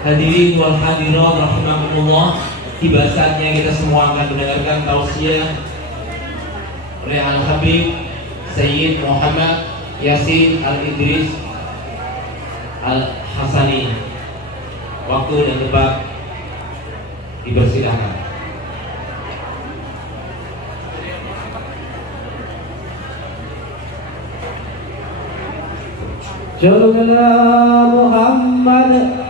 Hadirin wal hadirat rahimakumullah, tiba saatnya kita semua akan mendengarkan tausiah oleh Al-Habib Sayyid Muhammad Yasin Al-Idris Al-Hasani. Waktu dan tempat dipersilakan. Jalurna Muhammad.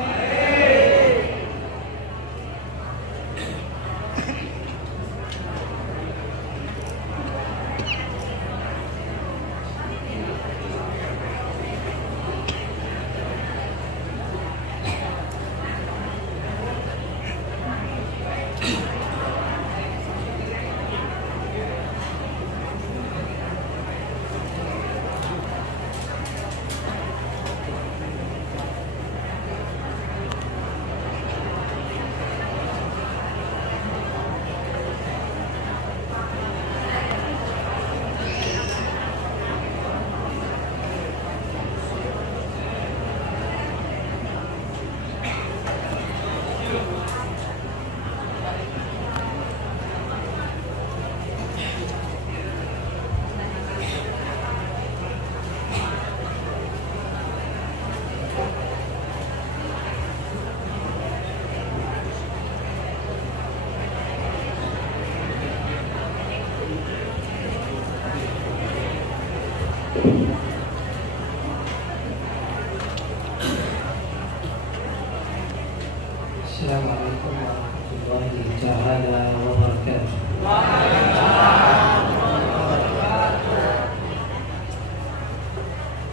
Assalamualaikum warahmatullahi ta'ala wabarakatuh.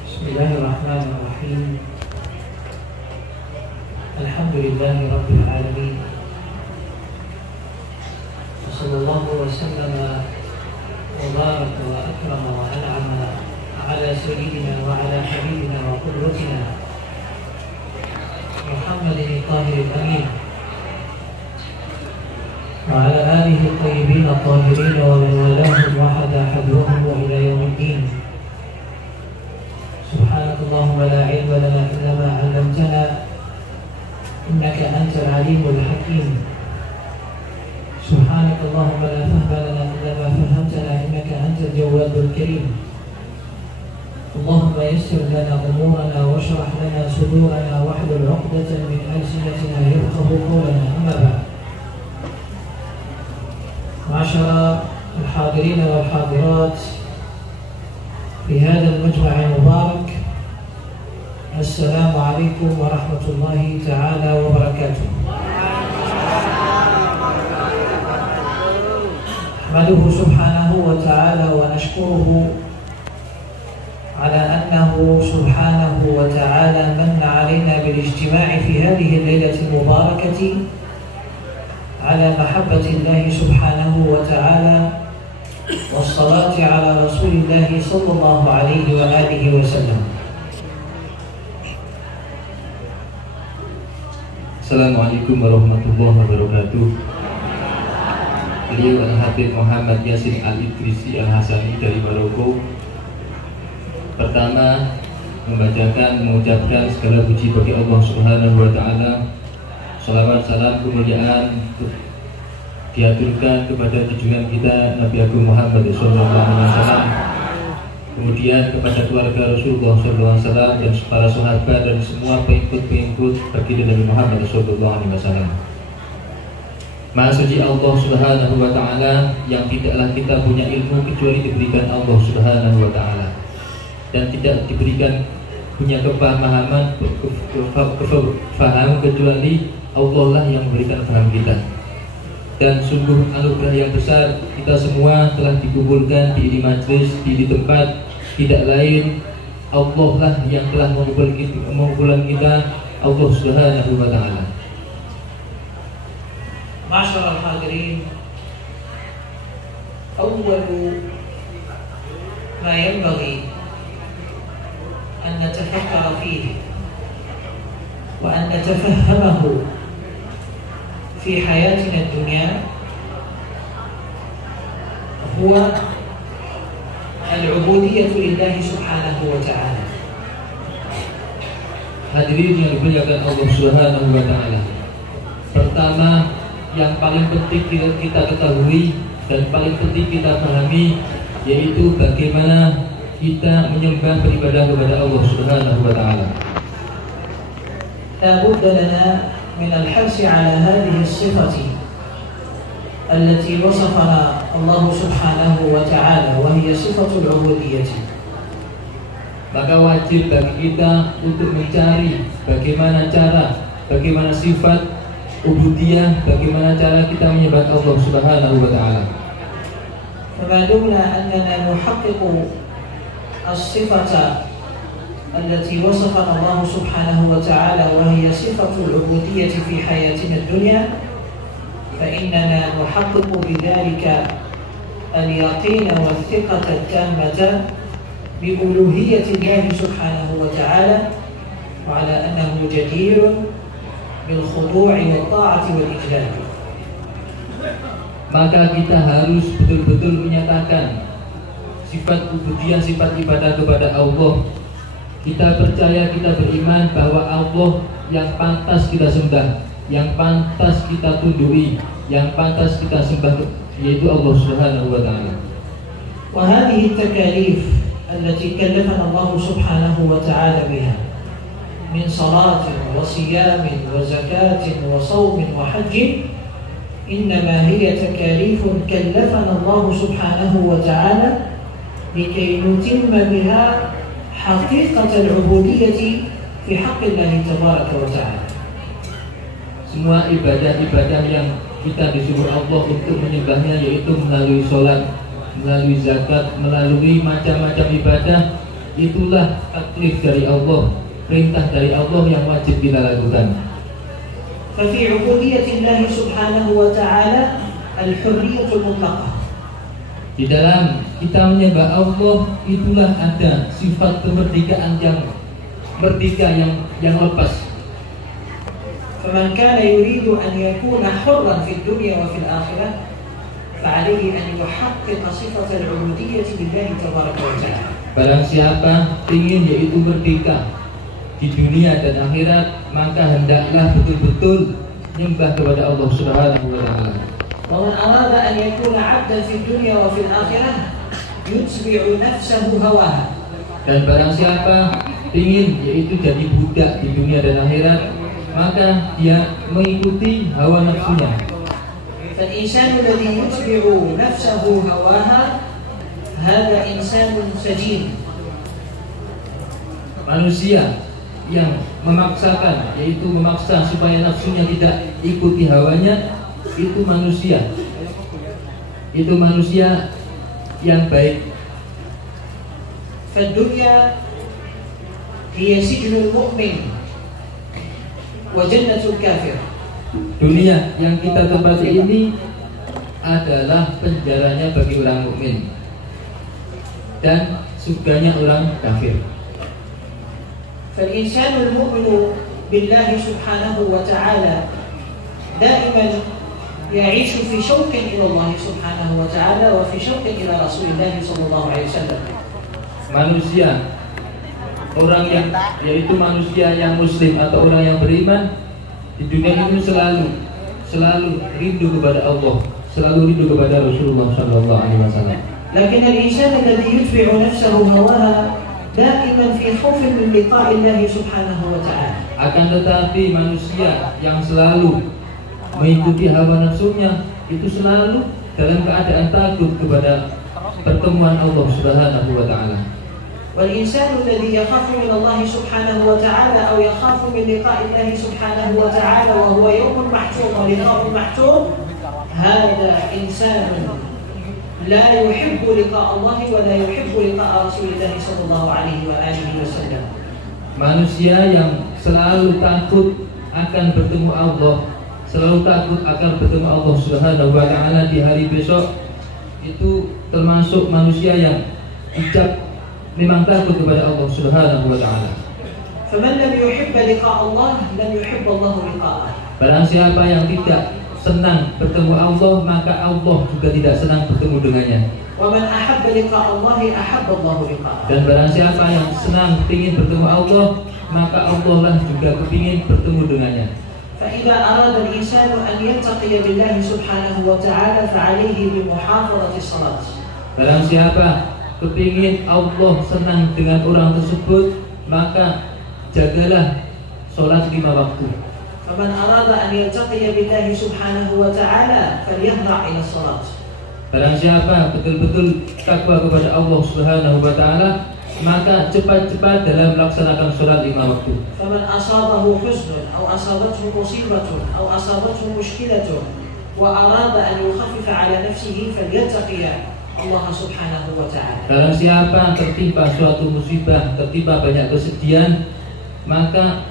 Bismillahirrahmanirrahim. Alhamdulillahi rabbil alamin. Wa sallallahu wa sallama wa baraka wa akrama wa an'ama ala sayyidina wa ala habibina wa qudwatina Muhammadin Tahiril Amin wa ala alihi tayyibin tahirin wa man walahum wa hada hadwahum wa ila yawmiddin. Subhanakallahumma la ilma lana illa ma 'allamtana innaka antal alimul hakim. Subhanakallahumma la fahma lana illa ma fahamtana innaka antal jawadul karim. Allahumma yassir lana umurana wa shrah lana sudurana wa hlul 'uqdatan min alsinatina yafqahu qawlana. Amma ba'd. Ma'asyara al-hadirin wal hadirat fi hadha al-majma' al-mubarak. Assalamu alaikum warahmatullahi ta'ala wabarakatuh. Ahmaduhu subhanahu wa ta'ala wa nashkuruhu على أنه سبحانه وتعالى من علينا بالاجتماع في هذه الليلة المباركة على محبة الله سبحانه وتعالى والصلاة على رسول الله صلى الله عليه وآله وسلم. Assalamualaikum warahmatullahi wabarakatuh. Beliau Al-Habib Muhammad Yasin Al-Idrisi Al-Hasani dari Maroko. Pertama, mengucapkan segala puji bagi Allah Subhanahu wa taala. Salawat salam kemuliaan diaturkan kepada junjungan kita Nabi Agung Muhammad sallallahu alaihi wasallam. Kemudian kepada keluarga Rasulullah sallallahu alaihi wasallam dan para sahabat dan semua pengikut-pengikut baginda Nabi Muhammad sallallahu alaihi wasallam. Maha suci Allah Subhanahu wa taala yang tidaklah kita punya ilmu kecuali diberikan Allah Subhanahu wa taala. Dan tidak diberikan punya kepahaman kefahaman kecuali Allah lah yang memberikan paham kita. Dan sungguh anugerah yang besar kita semua telah dikumpulkan di majlis di tempat tidak lain Allah lah yang telah mengumpulkan kita, Allah Subhanahu wa taala. Ma'asyiral hadirin, awwalu ma yanbaghi أن نتفكر فيه وأن نتفهمه في حياتنا الدنيا هو العبودية لله سبحانه وتعالى. Hadirin yang dimuliakan Allah Subhanahu wa taala. Pertama, yang paling penting kita ketahui dan paling penting kita pahami, yaitu bagaimana kita menyembah beribadah kepada Allah Subhanahu wa taala. لا بد لنا من الحرص على هذه الصفة التي وصفنا الله سبحانه وتعالى وهي صفة العبودية. Maka wajib bagi kita untuk mencari bagaimana cara, bagaimana sifat ubudiyah, bagaimana cara kita menyembah Allah Subhanahu wa taala. فما دمنا أننا نحقق الصفة التي وصفنا الله سبحانه وتعالى وهي صفة العبودية في حياتنا الدنيا، فإننا نحقق بذلك اليقين والثقة التامة بألوهية الله سبحانه وتعالى وعلى أنه جدير بالخضوع والطاعة والإجلال. Maka kita harus betul-betul menyatakan sifat ubudiyah, sifat ibadah kepada Allah. Kita percaya, kita beriman bahwa Allah yang pantas kita sembah, yang pantas kita tundui, yang pantas kita sembah, yaitu Allah Subhanahu wa taala. وهذه التكاليف التي كلفنا الله سبحانه وتعالى بها من صلاة وصيام وزكاة وصوم وحج إنما هي تكاليف كلفنا الله سبحانه وتعالى لكي نتم بها حقيقة العبودية في حق الله تبارك وتعالى. Semua ibadah-ibadah yang kita disuruh Allah untuk menyembahnya, yaitu melalui sholat, melalui zakat, melalui macam-macam ibadah, itulah taklif dari Allah, perintah dari Allah yang wajib kita lakukan. ففي عبودية الله سبحانه وتعالى الحرية المطلقة. Di dalam kita menyembah Allah itulah ada sifat kemerdekaan yang merdeka, yang lepas. فمن كان يريد أن يكون حرا في الدنيا وفي الآخرة فعليه أن يحقق صفة العبودية لله تبارك وتعالى. Barang siapa ingin yaitu merdeka di dunia dan akhirat, maka hendaklah betul-betul menyembah kepada Allah Subhanahu wa taala. ومن أراد أن يكون عبدا في الدنيا وفي الآخرة يتبع نفسه هواها. Dan barang siapa ingin yaitu jadi budak di dunia dan akhirat, maka dia mengikuti hawa nafsunya. فالإنسان الذي يتبع نفسه هواها هذا إنسان سجين. Manusia yang memaksakan, yaitu memaksa supaya nafsunya tidak ikuti hawanya, itu manusia yang baik. فالدنيا هي سجن المؤمن وجنة الكافر. Dunia yang kita tempati ini adalah penjaranya bagi orang mukmin dan surganya orang kafir. فالإنسان المؤمن بالله سبحانه وتعالى دائما يعيش في شوق إلى الله سبحانه وتعالى وفي شوق إلى رسول الله صلى الله عليه وسلم. Manusia, orang yang yaitu manusia yang muslim atau orang yang beriman di dunia ini selalu rindu kepada Allah, selalu rindu kepada Rasulullah Sallallahu Alaihi Wasallam. لكن الإنسان الذي يتبع نفسه هواها دائما في خوف من لقاء الله سبحانه وتعالى. Akan tetapi manusia yang selalu mengikuti hawa nafsunya itu selalu dalam keadaan takut kepada pertemuan Allah Subhanahu wa taala. والإنسان الذي يخاف من الله سبحانه وتعالى أو يخاف من لقاء الله سبحانه وتعالى وهو يوم محتوم ولقاء محتوم هذا إنسان لا يحب لقاء الله ولا يحب لقاء رسول الله صلى الله عليه وآله وسلم. Manusia yang selalu takut akan bertemu Allah, selalu takut akan bertemu Allah Subhanahu wa taala di hari besok, itu termasuk manusia yang ijab memang takut kepada Allah Subhanahu wa taala. فمن لم يحب لقاء الله لم يحب الله لقاءه. Barang siapa yang tidak senang bertemu Allah, maka Allah juga tidak senang bertemu dengannya. ومن أحب لقاء الله أحب الله لقاءه. Dan barang siapa yang senang ingin bertemu Allah, maka Allah lah juga kepingin bertemu dengannya. فإذا أراد الإنسان أن يلتقي بالله سبحانه وتعالى فعليه بمحافظة الصلاة. Barang siapa kepingin Allah senang dengan orang tersebut, maka jagalah sholat 5 waktu. فمن أراد أن يلتقي بالله سبحانه وتعالى فليهرع إلى الصلاة. Barang siapa betul-betul takwa kepada Allah Subhanahu wa taala, maka cepat-cepat dalam melaksanakan sholat 5 waktu. فمن أصابه حزن أو أصابته مصيبة أو أصابته مشكلة وأراد أن يخفف على نفسه فليتقي الله سبحانه وتعالى. Barang siapa tertimpa suatu musibah, tertimpa banyak kesedihan, maka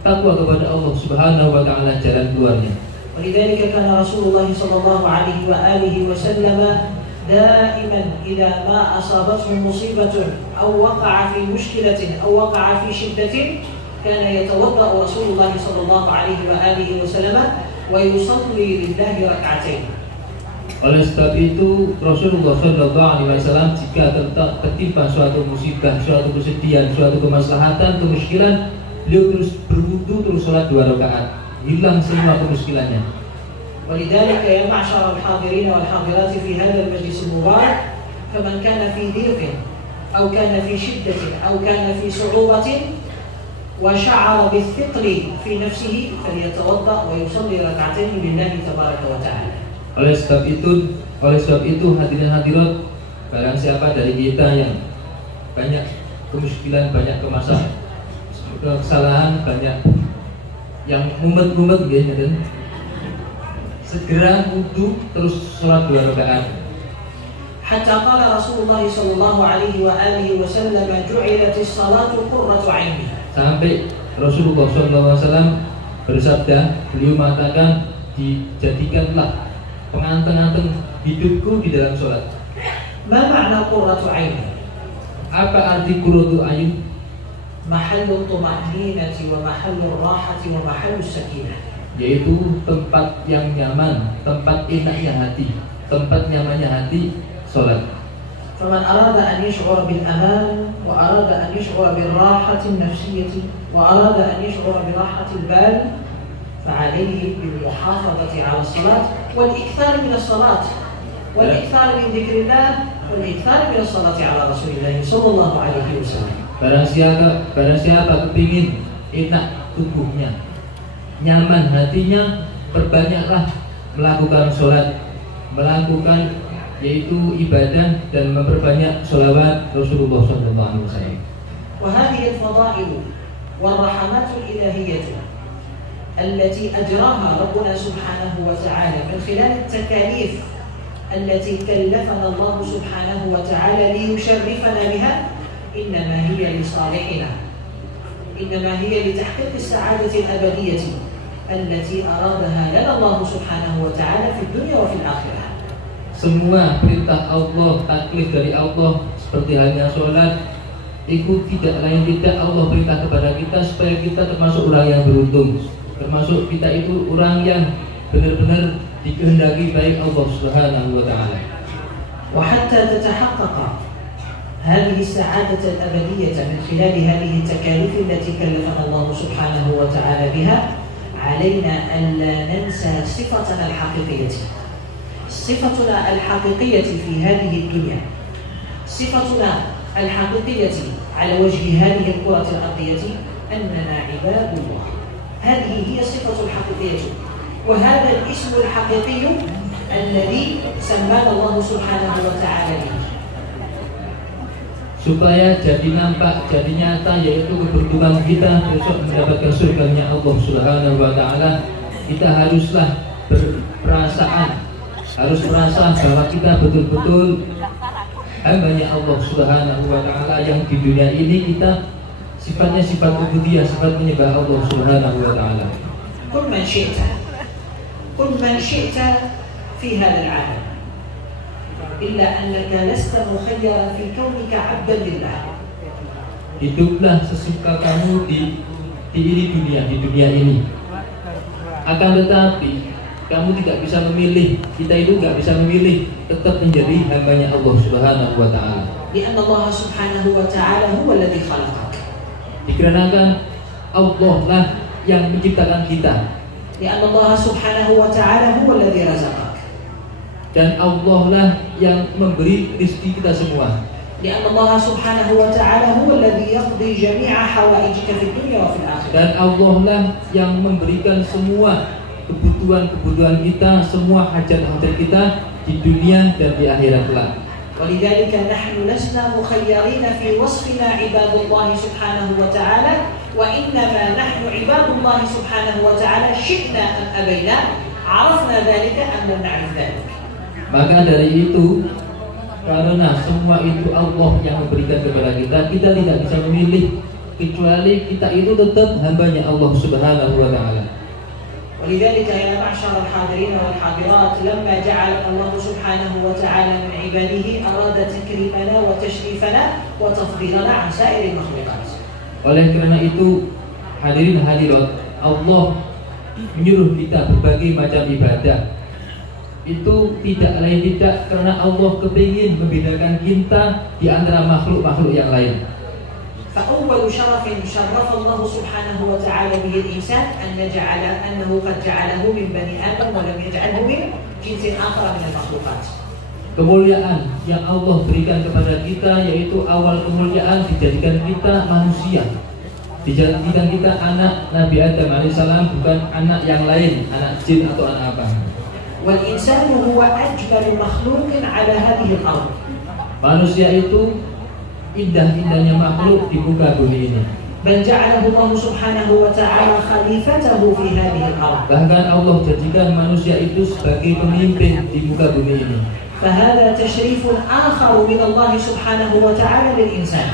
takwa kepada Allah Subhanahu wa taala jalan keluarnya. ولذلك كان رسول الله صلى الله عليه وآله وسلم دائما إذا ما أصابته مصيبة أو وقع في مشكلة أو وقع في شدة كان يتوضأ رسول الله صلى الله عليه وآله وسلم ويصلي لله ركعتين. Oleh sebab itu Rasulullah SAW jika tertimpa suatu musibah, suatu kesedihan, suatu kemaslahatan, kemuskilan, beliau terus berwudu, terus sholat 2 rakaat, hilang semua kemuskilannya. ولذلك يا معشر الحاضرين والحاضرات في هذا المجلس المبارك فمن كان في ضيق أو كان في شدة أو كان في صعوبة وشعر بالثقل في نفسه فليتوضأ ويصلي ركعتين لله تبارك وتعالى. Oleh sebab itu hadirin hadirat, barang siapa dari kita yang banyak kemuskilan, banyak kesalahan, banyak yang mumet-mumet gitu, segera wudu terus sholat 2 rakaat. حتى قال رسول الله صلى الله عليه وآله وسلم جعلت الصلاة قرة عيني. Sampai Rasulullah SAW bersabda, beliau mengatakan, dijadikanlah penganteng-anteng hidupku di dalam sholat. ما معنى قرة عين؟ Apa arti qurratu ayun? محل الطمأنينة ومحل الراحة ومحل السكينة. Yaitu tempat yang nyaman, tempat enaknya hati, tempat nyamannya hati, sholat. فمن أراد أن يشعر بالأمان وأراد أن يشعر بالراحة النفسية وأراد أن يشعر براحة البال فعليه بالمحافظة على الصلاة والإكثار من الصلاة والإكثار من ذكر الله والإكثار من الصلاة على رسول الله صلى الله عليه وسلم. Barang siapa kepingin enak tubuhnya, nyaman hatinya, perbanyaklah melakukan sholat, melakukan yaitu ibadah dan memperbanyak sholawat Rasulullah SAW. وهذه الفضائل والرحمات الإلهية التي أجراها ربنا سبحانه وتعالى من خلال التكاليف التي كلفنا الله سبحانه وتعالى ليشرفنا بها إنما هي لصالحنا، إنما هي لتحقيق السعادة الأبدية التي أرادها لنا الله سبحانه وتعالى في الدنيا وفي الآخرة. Semua perintah Allah, taklif dari Allah seperti halnya sholat, itu tidak lain tidak Allah perintah kepada kita supaya kita termasuk orang yang beruntung, termasuk kita itu orang yang benar-benar dikehendaki baik Allah Subhanahu wa taala. وحتى تتحقق هذه السعادة الأبدية من خلال هذه التكاليف التي كلفنا الله سبحانه وتعالى بها علينا أن لا ننسى صفتنا الحقيقية. صفتنا الحقيقية في هذه الدنيا، صفتنا الحقيقية على وجه هذه الكرة الأرضية أننا عباد الله. هذه هي الصفة الحقيقية وهذا الاسم الحقيقي الذي سمانا الله سبحانه وتعالى به. Supaya jadi nampak, jadi nyata yaitu keberuntungan kita besok mendapatkan surganya Allah Subhanahu wa taala, kita haruslah berperasaan, harus merasa bahwa kita betul-betul hambanya Allah Subhanahu wa taala yang di dunia ini kita sifatnya sifat ubudiyah, sifat menyembah Allah Subhanahu wa taala. كن من شئت في هذا العالم إلا أنك لست مخيرا في كونك عبدا لله. Hiduplah sesuka kamu di dunia ini. Akan tetapi Kamu tidak bisa memilih, kita itu nggak bisa memilih, tetap menjadi hambanya Allah Subhanahu wa Ta'ala. لأن الله سبحانه وتعالى هو الذي خلقك. Dikarenakan Allah lah yang menciptakan kita. لأن الله سبحانه وتعالى هو الذي رزقك. Dan Allah lah yang memberi rezeki kita semua. لأن الله سبحانه وتعالى هو الذي يقضي جميع حوائجك في الدنيا وفي الآخرة. Dan Allah lah yang memberikan semua kebutuhan-kebutuhan kita, semua hajat-hajat kita di dunia dan di akhirat kelak. ولذلك نحن لسنا مخيرين في وصفنا عباد الله سبحانه وتعالى، وإنما نحن عباد الله سبحانه وتعالى شئنا أم أبينا، عرفنا ذلك أم لم نعرف ذلك. Maka dari itu, karena semua itu Allah yang memberikan kepada kita, kita tidak bisa memilih, kecuali kita itu tetap hambanya Allah Subhanahu wa Ta'ala. ولذلك يا معشر الحاضرين والحاضرات، لما جعلنا الله سبحانه وتعالى من عباده أراد تكريمنا وتشريفنا وتفضيلنا عن سائر المخلوقات. Oleh karena itu, hadirin hadirat, Allah menyuruh kita berbagai macam ibadah. Itu tidak lain tidak karena Allah kepingin membedakan kita di antara makhluk-makhluk yang lain. فأول شرف شرف الله سبحانه وتعالى به الإنسان أنه قد جعله من بني آدم ولم يجعله من جنس آخر من المخلوقات. Kemuliaan yang Allah berikan kepada kita yaitu awal kemuliaan dijadikan kita manusia, dijadikan kita anak Nabi Adam alaihissalam, bukan anak yang lain, anak jin atau anak apa. والإنسان هو أجمل مخلوق على هذه الأرض. Manusia itu indah-indahnya makhluk di muka bumi ini. بل جعله الله سبحانه وتعالى خليفته في هذه الأرض. Bahkan Allah jadikan manusia itu sebagai pemimpin di muka bumi ini. فهذا تشريف آخر من الله سبحانه وتعالى للإنسان.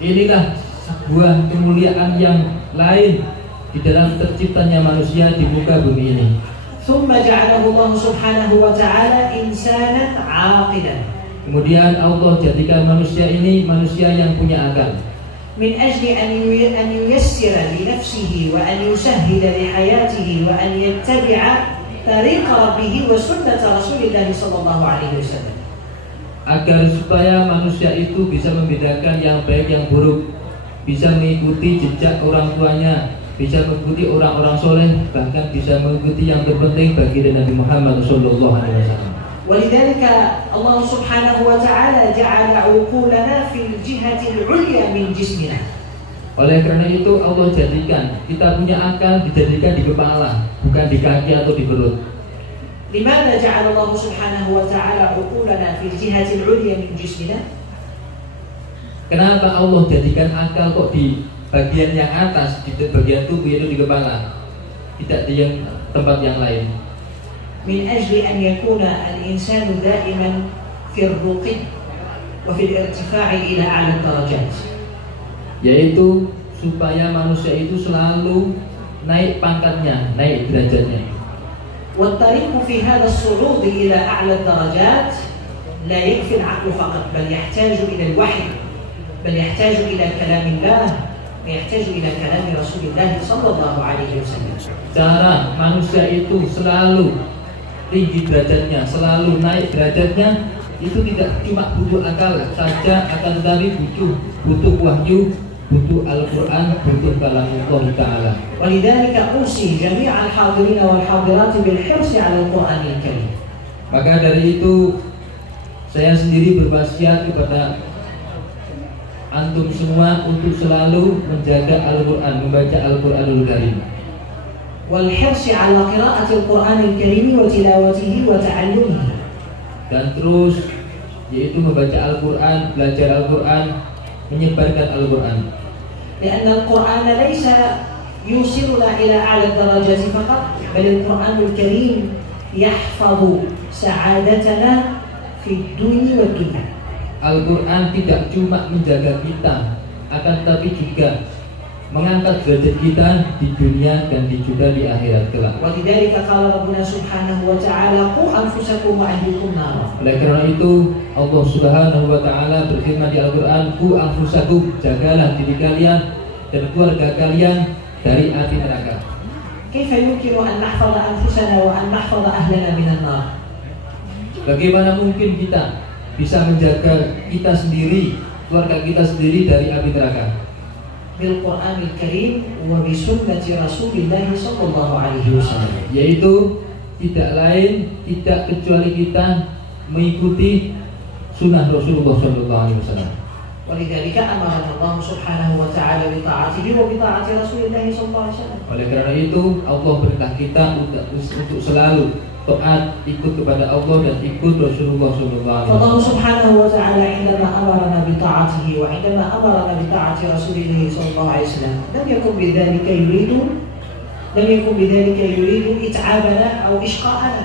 Inilah sebuah kemuliaan yang lain di dalam terciptanya manusia di muka bumi ini. ثم جعله الله سبحانه وتعالى إنسانا عاقلا. Kemudian Allah jadikan manusia ini manusia yang punya akal. من أجل أن ييسر لنفسه وأن يسهل لحياته وأن يتبع طريق ربه وسنة رسول الله صلى الله عليه وسلم. Agar supaya manusia itu bisa membedakan yang baik yang buruk, bisa mengikuti jejak orang tuanya, bisa mengikuti orang-orang soleh, bahkan bisa mengikuti yang terpenting bagi Nabi Muhammad SAW. ولذلك الله سبحانه وتعالى جعل عقولنا في الجهة العليا من جسمنا. Oleh karena itu Allah jadikan kita punya akal dijadikan di kepala, bukan di kaki atau di perut. لماذا جعل الله سبحانه وتعالى عقولنا في الجهة العليا من جسمنا؟ Kenapa Allah jadikan akal kok di bagian yang atas, di bagian tubuh yaitu di kepala, tidak di yang tempat yang lain? من أجل أن يكون الإنسان دائما في الرقي وفي الارتفاع إلى أعلى الدرجات. Yaitu supaya manusia itu selalu naik pangkatnya, naik derajatnya. والطريق في هذا الصعود إلى أعلى الدرجات لا يكفي العقل فقط، بل يحتاج إلى الوحي، بل يحتاج إلى كلام الله، ويحتاج إلى كلام رسول الله صلى الله عليه وسلم. Cara manusia itu selalu tinggi derajatnya, selalu naik derajatnya, itu tidak cuma butuh akal saja, akan tetapi butuh wahyu, butuh Al-Quran, butuh kalamullah Ta'ala. ولذلك أوصي جميع الحاضرين والحاضرات بالحرص على القرآن الكريم. Maka dari itu saya sendiri berwasiat kepada antum semua untuk selalu menjaga Al-Quran, membaca Al-Quranul Karim. والحرص على قراءة القرآن الكريم وتلاوته وتعلمه. Dan terus yaitu membaca Al-Quran, belajar Al-Quran, menyebarkan Al-Quran. لأن القرآن ليس يوصلنا إلى أعلى الدرجات فقط، بل القرآن الكريم يحفظ سعادتنا في الدنيا والدنيا. Al-Quran tidak cuma menjaga kita, akan tetapi juga mengangkat derajat kita di dunia dan juga di akhirat kelak. ولذلك قال ربنا سبحانه وتعالى قوا أنفسكم وأهليكم نارا. Oleh karena itu Allah Subhanahu wa Ta'ala berfirman di Al-Quran, qu anfusakum, jagalah diri kalian dan keluarga kalian dari api neraka. كيف يمكن أن نحفظ أنفسنا وأن نحفظ أهلنا من النار؟ Bagaimana mungkin kita bisa menjaga kita sendiri, keluarga kita sendiri dari api neraka? بالقرآن الكريم وبسنة رسول الله صلى الله عليه وسلم. Yaitu tidak lain, tidak kecuali kita mengikuti sunnah Rasulullah Sallallahu Alaihi Wasallam. ولذلك أمرنا الله سبحانه وتعالى بطاعته وبطاعة رسول الله صلى الله عليه وسلم. Oleh karena itu Allah perintah kita untuk selalu taat, ikut kepada Allah dan ikut Rasulullah Sallallahu Alaihi فالله Wasallam. سبحانه وتعالى عندما أمرنا بطاعته وعندما أمرنا بطاعة رسول الله صلى الله عليه وسلم لم يكن بذلك يريد إتعابنا أو إشقاءنا.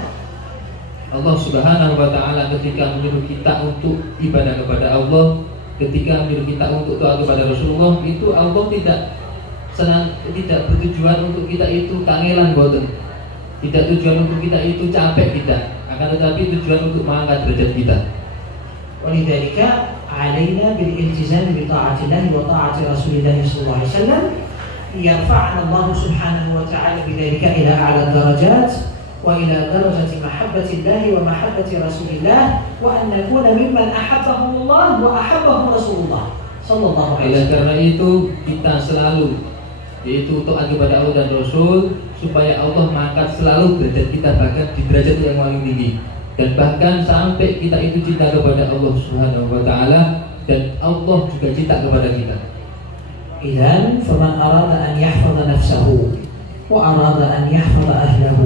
Allah Subhanahu wa taala ketika menyuruh kita untuk ibadah kepada Allah, ketika menyuruh kita untuk taat kepada Rasulullah, itu Allah tidak bertujuan untuk kita itu kangelan boten. Tidak tujuan untuk kita itu capek kita, akan tetapi tujuan untuk mengangkat derajat kita. ولذلك علينا بالالتزام بطاعة الله وطاعة رسول الله صلى الله عليه وسلم يرفعنا الله سبحانه وتعالى بذلك إلى أعلى الدرجات وإلى درجة محبة الله ومحبة رسول الله وأن نكون ممن أحبهم الله وأحبهم رسول الله صلى الله عليه Oleh وسلم. karena itu kita selalu yaitu taat kepada Allah dan Rasul, supaya Allah mengangkat selalu derajat kita bahkan di derajat yang paling tinggi, dan bahkan sampai kita itu cinta kepada Allah Subhanahu wa taala dan Allah juga cinta kepada kita. إذن فمن أراد أن يحفظ نفسه وأراد أن يحفظ أهله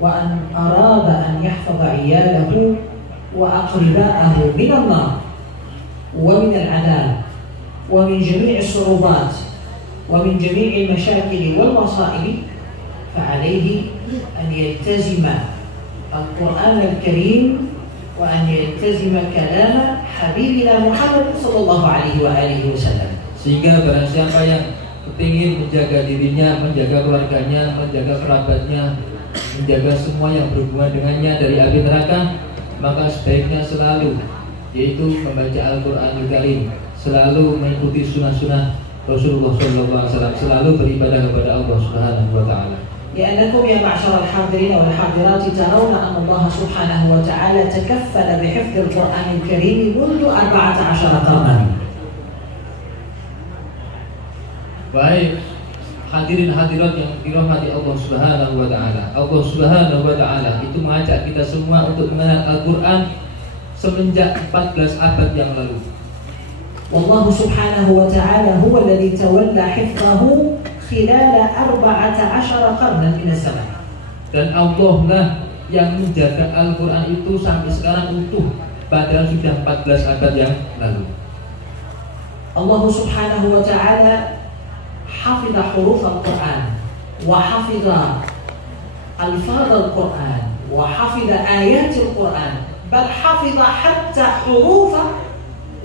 وأن أراد أن يحفظ عياله وأقرباءه من النار ومن العذاب ومن جميع الصعوبات ومن جميع المشاكل والمصائب فعليه أن يلتزم القرآن الكريم وأن يلتزم كلام حبيبنا محمد صلى الله عليه وآله وسلم. Sehingga barang siapa yang ingin menjaga dirinya, menjaga keluarganya, menjaga kerabatnya, menjaga semua yang berhubungan dengannya dari api neraka, maka sebaiknya selalu yaitu membaca Al-Quranul Karim, selalu mengikuti sunnah-sunnah Rasulullah SAW, selalu beribadah kepada Allah Subhanahu wa taala. لأنكم يا معشر الحاضرين والحاضرات ترون أن الله سبحانه وتعالى تكفل بحفظ القرآن الكريم منذ 14 قرنا. Baik, hadirin hadirat yang dirahmati Allah Subhanahu wa taala. Allah Subhanahu wa taala itu mengajak kita semua untuk mengenal Al-Qur'an semenjak 14 abad yang lalu. والله سبحانه وتعالى هو الذي تولى حفظه خلال 14 قرنا من الزمن. Dan Allah lah yang menjaga Al-Qur'an itu sampai sekarang utuh, padahal sudah 14 abad yang lalu. الله سبحانه وتعالى حفظ حروف القرآن وحفظ ألفاظ القرآن وحفظ آيات القرآن، بل حفظ حتى حروف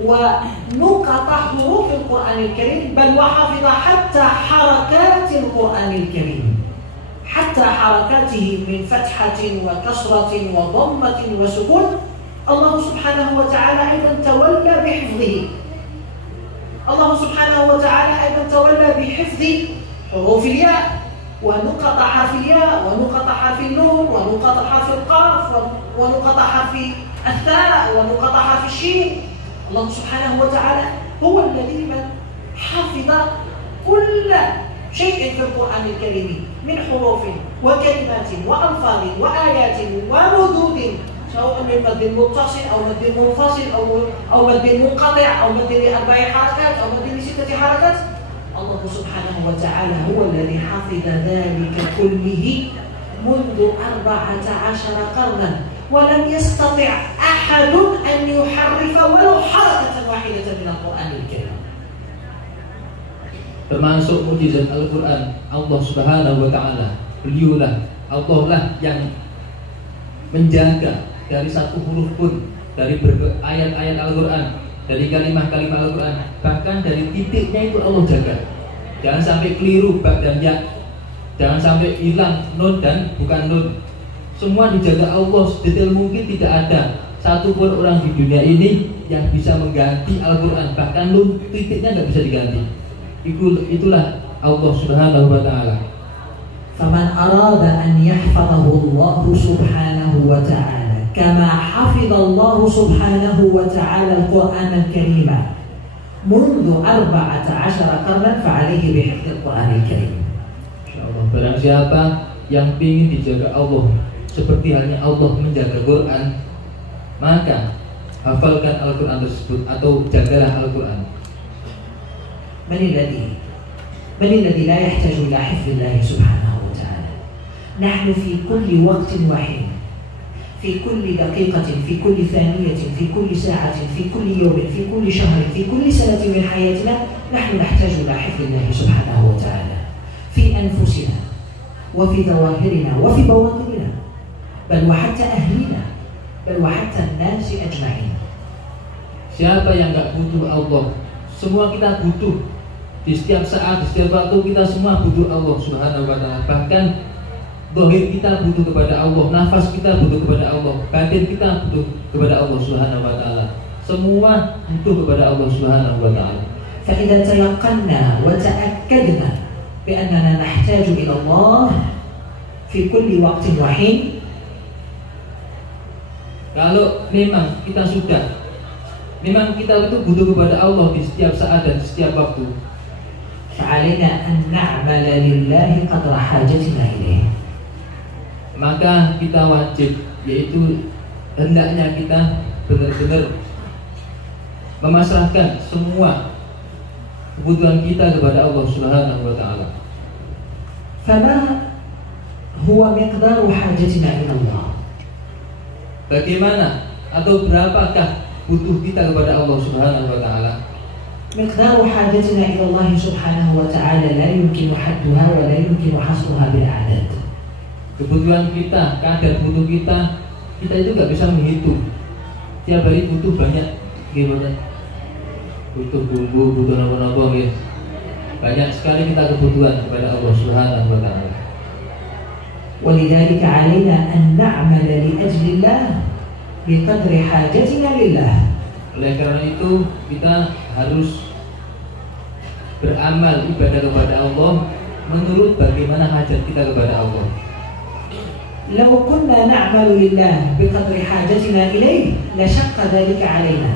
ونقط حروف القرآن الكريم، بل وحفظ حتى حركات القرآن الكريم، حتى حركاته من فتحة وكسرة وضمة وسكون. الله سبحانه وتعالى أيضا تولى بحفظه. الله سبحانه وتعالى أيضا تولى بحفظ حروف الياء ونقط حرف الياء ونقط حرف النون ونقط حرف القاف ونقط حرف الثاء ونقط حرف الشين. الله سبحانه وتعالى هو الذي حفظ كل شيء في القرآن الكريم من حروف وكلمات وألفاظ وآيات وردود، سواء من مد متصل أو مد منفصل أو مد منقطع أو مد ل4 حركات أو مد ل6 حركات. الله سبحانه وتعالى هو الذي حفظ ذلك كله منذ 14 قرنا، ولم يستطع أحد أن يحرف ولو حركة واحدة من القرآن الكريم. Termasuk mukjizat Al-Qur'an, Allah Subhanahu wa taala, beliaulah, Allah lah yang menjaga dari satu huruf pun dari ayat-ayat Al-Qur'an, dari kalimah-kalimah Al-Qur'an, bahkan dari titiknya itu Allah jaga. Jangan sampai keliru bab dan ya, jangan sampai hilang nun dan bukan nun. Semua dijaga Allah sedetail mungkin. Tidak ada satu pun orang di dunia ini yang bisa mengganti Al-Qur'an, bahkan nun titiknya nggak bisa diganti. Itulah Allah Subhanahu wa taala. فمن أراد أن يحفظه الله سبحانه وتعالى كما حفظ الله سبحانه وتعالى القرآن الكريم منذ 14 قرنا فعليه بحفظ القرآن الكريم. Insyaallah, barang siapa yang ingin dijaga Allah seperti halnya Allah menjaga Quran, maka hafalkan Al-Quran tersebut atau jagalah Al-Quran. من الذي لا يحتاج إلى حفظ الله سبحانه وتعالى؟ نحن في كل وقت وحين، في كل دقيقة، في كل ثانية، في كل ساعة، في كل يوم، في كل شهر، في كل سنة من حياتنا نحن نحتاج إلى حفظ الله سبحانه وتعالى في أنفسنا وفي ظواهرنا وفي بواطننا، بل وحتى أهلنا، بل وحتى الناس أجمعين. Siapa yang nggak butuh Allah? Semua kita butuh. Di setiap saat, di setiap waktu kita semua butuh Allah Subhanahu wa Ta'ala. Bahkan zahir kita butuh kepada Allah, nafas kita butuh kepada Allah, batin kita butuh kepada Allah Subhanahu wa Ta'ala. Semua butuh kepada Allah Subhanahu wa Ta'ala. فإذا تيقنا وتأكدنا بأننا نحتاج إلى الله في كل وقت وحين. Kalau memang kita itu butuh kepada Allah di setiap saat dan setiap waktu, فعلينا أن نعمل لله قدر حاجتنا إليه. Maka kita wajib, yaitu hendaknya kita benar-benar memasrahkan semua kebutuhan kita kepada Allah Subhanahu wa Ta'ala. فما هو مقدار حاجتنا إلى الله؟ Bagaimana atau berapakah butuh kita kepada Allah Subhanahu wa Ta'ala? مقدار حاجتنا إلى الله سبحانه وتعالى لا يمكن حدها ولا يمكن حصرها بالأعداد. Kebutuhan kita, kadar butuh kita itu nggak bisa menghitung. Tiap hari butuh banyak, gimana? Butuh bumbu, butuh apa-apa, ya. Banyak sekali kita kebutuhan kepada Allah Subhanahu wa Ta'ala. ولذلك علينا أن نعمل لأجل الله بقدر حاجتنا لله. Oleh karena itu kita harus beramal ibadah kepada Allah menurut bagaimana hajat kita kepada Allah. لو كنا نعمل لله بقدر حاجتنا إليه لشق ذلك علينا.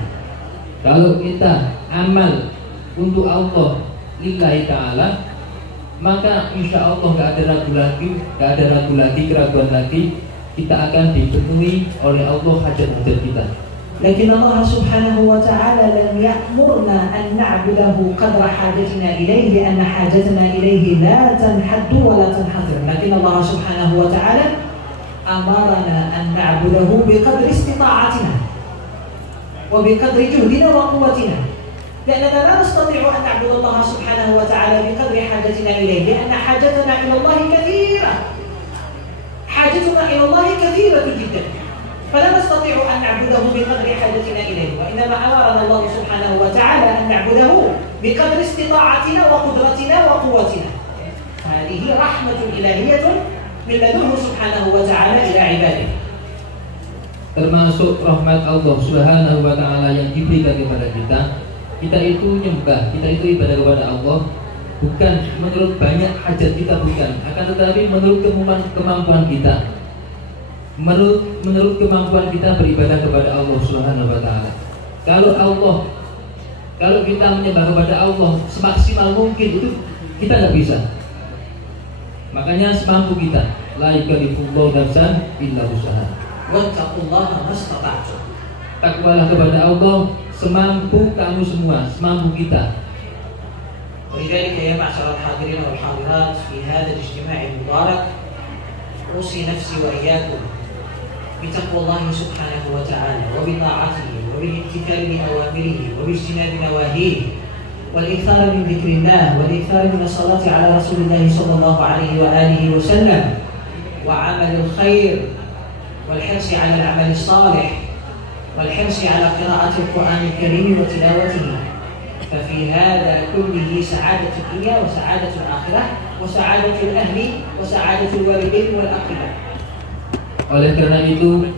Kalau kita amal untuk Allah lillahi ta'ala, maka insya Allah gak ada ragu lagi, keraguan lagi, kita akan dipenuhi oleh Allah hajat-hajat kita. لكن الله سبحانه وتعالى لم يأمرنا أن نعبده قدر حاجتنا إليه لأن حاجتنا إليه لا تنحد ولا تنحصر، لكن الله سبحانه وتعالى أمرنا أن نعبده بقدر استطاعتنا وبقدر جهدنا وقوتنا، لأننا لا نستطيع أن نعبد الله سبحانه وتعالى بقدر حاجتنا إليه، لأن حاجتنا إلى الله كثيرة، حاجتنا إلى الله كثيرة جدا، فلا نستطيع أن نعبده بقدر حاجتنا إليه، وإنما أمرنا الله سبحانه وتعالى أن نعبده بقدر استطاعتنا وقدرتنا وقوتنا. هذه رحمة إلهية من لدنه سبحانه وتعالى إلى عباده. Termasuk rahmat Allah Subhanahu wa Ta'ala yang diberikan kepada kita. Kita itu nyembah, kita itu ibadah kepada Allah bukan menurut banyak hajat kita, bukan, akan tetapi menurut kemampuan kita. Menurut kemampuan kita beribadah kepada Allah Subhanahu wa Ta'ala. Kalau kita menyembah kepada Allah semaksimal mungkin, itu kita nggak bisa. Makanya semampu kita, la yukallifullahu nafsan illa wus'aha. Wattaqullaha mastata'tum. Takwalah kepada Allah semampu kamu semua, semampu kita. ولذلك يا معشر الحاضرين والحاضرات في هذا الاجتماع المبارك أوصي نفسي وإياكم بتقوى الله سبحانه وتعالى وبطاعته وبالامتثال لأوامره وباجتناب نواهيه والإكثار من ذكر الله والإكثار من الصلاة على رسول الله صلى الله عليه وآله وسلم وعمل الخير والحرص على العمل الصالح والحرص على قراءة القرآن الكريم وتلاوته، ففي هذا كله سعادة الدنيا وسعادة الآخرة وسعادة الأهل وسعادة الوالدين والأقرباء. Oleh karena itu,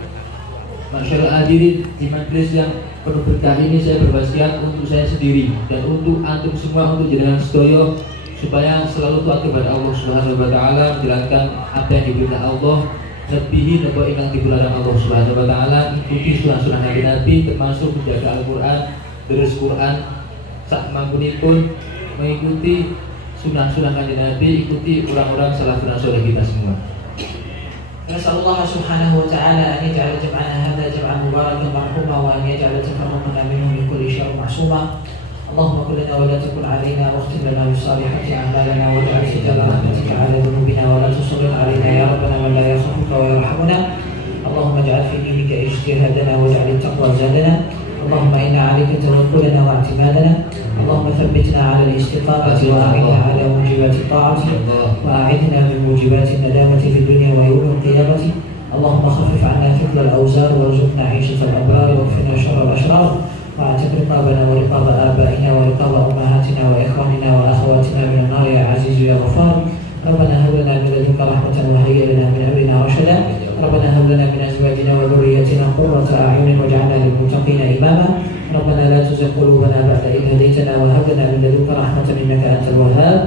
masyaallah hadirin di majelis yang penuh berkah ini, saya berwasiat untuk saya sendiri dan untuk antum semua, untuk jenengan sedoyo, supaya selalu taat kepada Allah Subhanahu wa taala, menjalankan apa yang diperintah Allah, lebihi nopo ingkang dilarang Allah Subhanahu wa taala, ikuti sunah-sunah Nabi, termasuk menjaga Al-Qur'an, terus Quran sak mampunipun, mengikuti sunah-sunah Nabi, ikuti orang-orang salafun saleh kita semua. نسأل الله سبحانه وتعالى أن يجعل جمعنا هذا جمعا مباركا مرحوما وأن يجعل تفرقنا منه من كل شر معصوما. اللهم كن لنا ولا تكن علينا واختم لنا بالصالحات أعمالنا واجعل سجل رحمتك على ذنوبنا ولا تسلط علينا يا ربنا من لا يخافك ويرحمنا. اللهم اجعل في دينك اجتهادنا واجعل التقوى زادنا. اللهم إنا عليك توكلنا واعتمادنا. اللهم ثبتنا على الاستقامة وأعنا على موجبات الطاعة وأعذنا من موجبات الندامة في الدنيا ويوم القيامة. اللهم خفف عنا ثقل الأوزار وارزقنا عيشة الأبرار واكفنا شر الأشرار واعتق رقابنا ورقاب آبائنا ورقاب أمهاتنا وإخواننا وأخواتنا من النار يا عزيز يا غفار. ربنا هب لنا من لدنك رحمة وهيئ لنا من أمرنا رشدا. ربنا هب لنا من أزواجنا وذريتنا قرة أعين واجعلنا للمتقين إماما. ربنا لا تزغ قلوبنا بعد إذ هديتنا وهب لنا من لدنك رحمة إنك أنت الوهاب.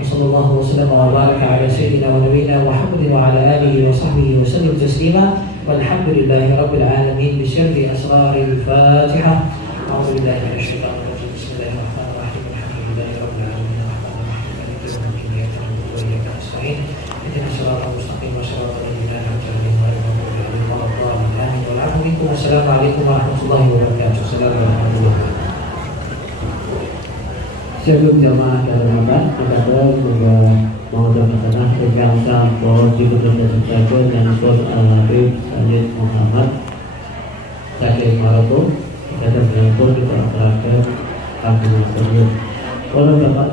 وصلى الله وسلم وبارك على سيدنا ونبينا محمد وعلى آله وصحبه وسلم تسليما والحمد لله رب العالمين بسر أسرار الفاتحة. أعوذ بالله من الشيطان الرجيم. بسم الله الرحمن الرحيم. الحمد لله رب العالمين الرحمن الرحيم مالك يوم الدين إياك نعبد وإياك نستعين اهدنا الصراط المستقيم صراط الذين أنعمت عليهم غير المغضوب عليهم ولا الضالين آمين. والعفو منكم والسلام عليكم ورحمة الله وبركاته. السلام عليكم. Sebelum jamaah dan rapat, kita juga mau berkenan dengan sampul di Kudus Sejago dan Kod Al-Habib Sayyid Muhammad Syakir Maroto. Kita berlangsung di perangkat Agung Tersebut. Kalau dapat